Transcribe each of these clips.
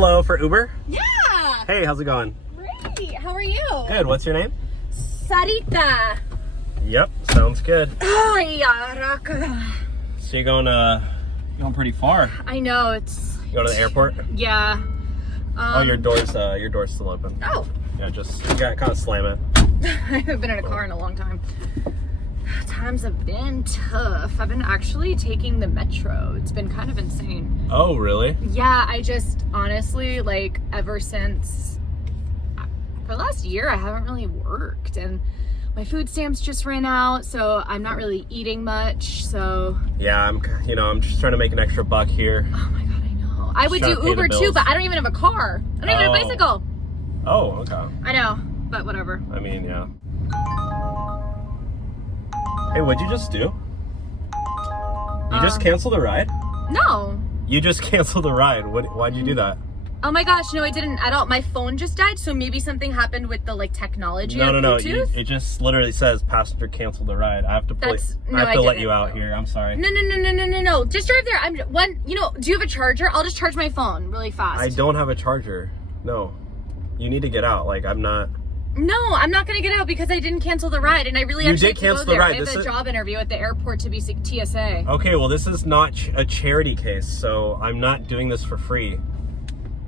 hello for Uber? Yeah. Hey, how's it going? Great. How are you? Good. What's your name? Sarita. Yep, sounds good. Oh, yeah, Raka. So you're going pretty far. I know, it's... You go to the airport? Yeah. Oh, your door's still open. Oh. Yeah, you gotta kind of slam it. I haven't been in a car in a long time. Times have been tough. I've been actually taking the metro. It's been kind of insane. Oh, really? Yeah, I just honestly, like, ever since for the last year, I haven't really worked, and my food stamps just ran out, so I'm not really eating much. So yeah, I'm just trying to make an extra buck here. Oh my god, I know. I would do Uber too, but I don't even have a car. I don't even have a bicycle. Oh, okay. I know, but whatever. I mean, yeah. Hey, what'd you just do? You just canceled the ride? No. You just canceled the ride. Why'd you do that? Oh my gosh, no, I didn't at all. My phone just died, so maybe something happened with the technology. No. Bluetooth. It just literally says passenger canceled the ride. I have to let you out here. I'm sorry. No. Just drive there. Do you have a charger? I'll just charge my phone really fast. I don't have a charger. No. You need to get out. No, I'm not gonna get out because I didn't cancel the ride, and I really actually have to go there. I have a job interview at the airport to be TSA. Okay, well, this is not a charity case, so I'm not doing this for free.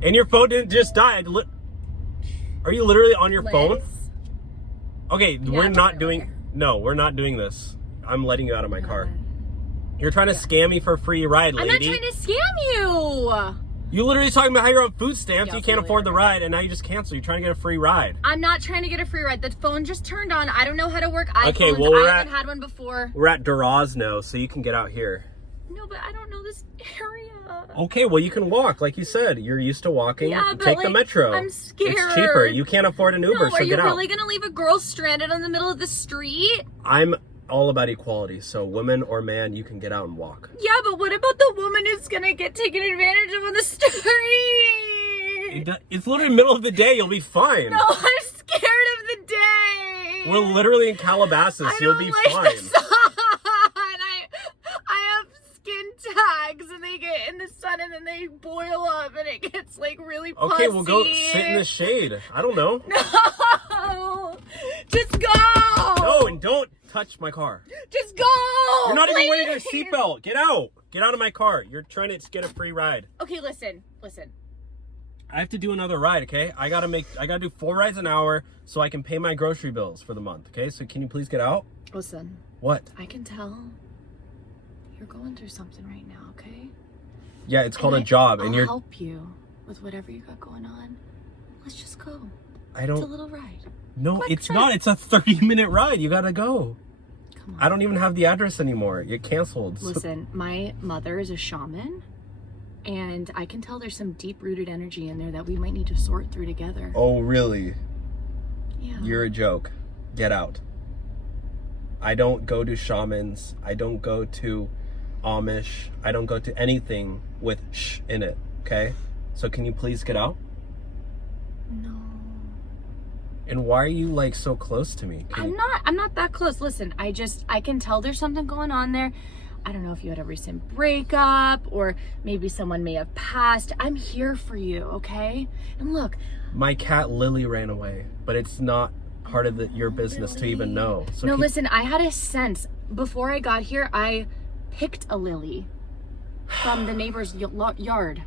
And your phone didn't just die. Are you literally on your phone? Okay, yeah, we're not doing this. I'm letting you out of my car. You're trying to scam me for a free ride, lady. I'm not trying to scam you. You literally talking about how you're on food stamps, you can't afford the ride, and now you just cancel. You're trying to get a free ride. I'm not trying to get a free ride. The phone just turned on. I don't know how to work iPhones. Okay, well, I haven't had one before. We're at Durazno, so you can get out here. No, but I don't know this area. Okay, well, you can walk, like you said. You're used to walking. Yeah, but take the metro. I'm scared. It's cheaper. You can't afford an Uber, so get out. Are you really going to leave a girl stranded in the middle of the street? I'm all about equality, so woman or man, you can get out and walk. Yeah, but what about the woman who's gonna get taken advantage of on the street? It's literally middle of the day. You'll be fine. No, I'm scared of the day. We're literally in Calabasas. You'll be fine. I have skin tags, and they get in the sun, and then they boil up, and it gets really pussy. Okay, we'll go sit in the shade. I don't know. No, just go. No, and don't touch my car. Just go. You're not even wearing a seatbelt. Get out. Get out of my car. You're trying to get a free ride. Okay, listen. I have to do another ride, okay? I gotta do 4 rides an hour so I can pay my grocery bills for the month, okay? So can you please get out? Listen. What? I can tell you're going through something right now, okay? Yeah, it's called a job, and I'll help you with whatever you got going on. Let's just go. I don't. It's a little ride. No, it's not. It's a 30-minute ride. You gotta go. Come on. I don't even have the address anymore. You're canceled. Listen, my mother is a shaman, and I can tell there's some deep-rooted energy in there that we might need to sort through together. Oh, really? Yeah. You're a joke. Get out. I don't go to shamans. I don't go to Amish. I don't go to anything with sh in it, okay? So can you please get out? No. And why are you so close to me? I'm not that close. Listen, I can tell there's something going on there. I don't know if you had a recent breakup, or maybe someone may have passed. I'm here for you, okay? And look, my cat Lily ran away, but it's not part of your business to even know. So no, listen, I had a sense before I got here. I picked a lily from the neighbor's yard.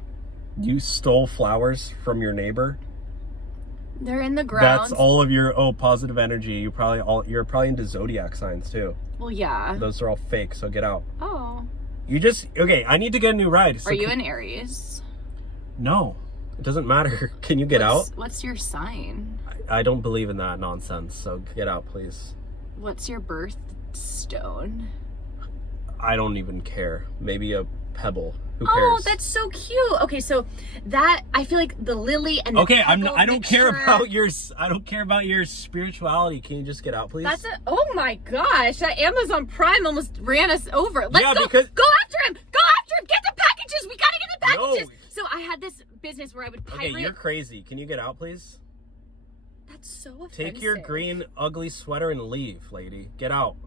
You stole flowers from your neighbor? They're in the ground. That's all of your positive energy. You're probably into zodiac signs too. Well, yeah. Those are all fake, so get out. Oh. Okay, I need to get a new ride. So are you an Aries? No. It doesn't matter. Can you get out? What's your sign? I don't believe in that nonsense, so get out, please. What's your birthstone? I don't even care. Maybe a pebble. Who cares? Oh, that's so cute. Okay, so that, I feel like the lily and the I don't care about your spirituality. Can you just get out, please? Oh my gosh, that Amazon Prime almost ran us over. Let's go after him. Get the packages. We gotta get the packages. No. So I had this business where I would pirate. Okay, you're crazy. Can you get out, please? That's so offensive. Take your green ugly sweater and leave, lady. Get out.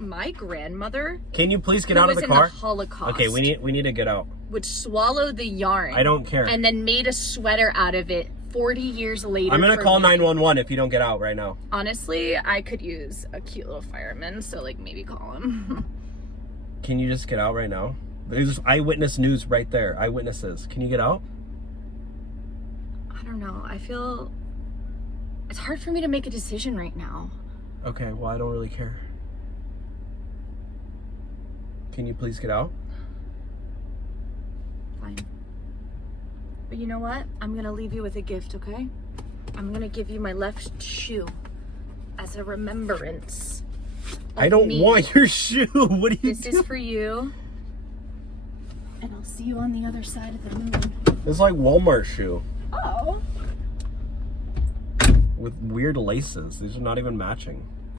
my grandmother, Can you please get who out of was the in car? the Holocaust, Okay, we need to get out. would swallow the yarn. I don't care. And then made a sweater out of it 40 years later. I'm gonna for call me. 911 if you don't get out right now. Honestly, I could use a cute little fireman, so like maybe call him. Can you just get out right now? There's eyewitness news right there. Eyewitnesses. Can you get out? I don't know. I feel it's hard for me to make a decision right now. Okay, well, I don't really care. Can you please get out? Fine. But you know what? I'm gonna leave you with a gift, okay? I'm gonna give you my left shoe as a remembrance. I don't me. want your shoe. What are you This doing? is for you. And I'll see you on the other side of the moon. It's like Walmart shoe Oh. with weird laces. These are not even matching.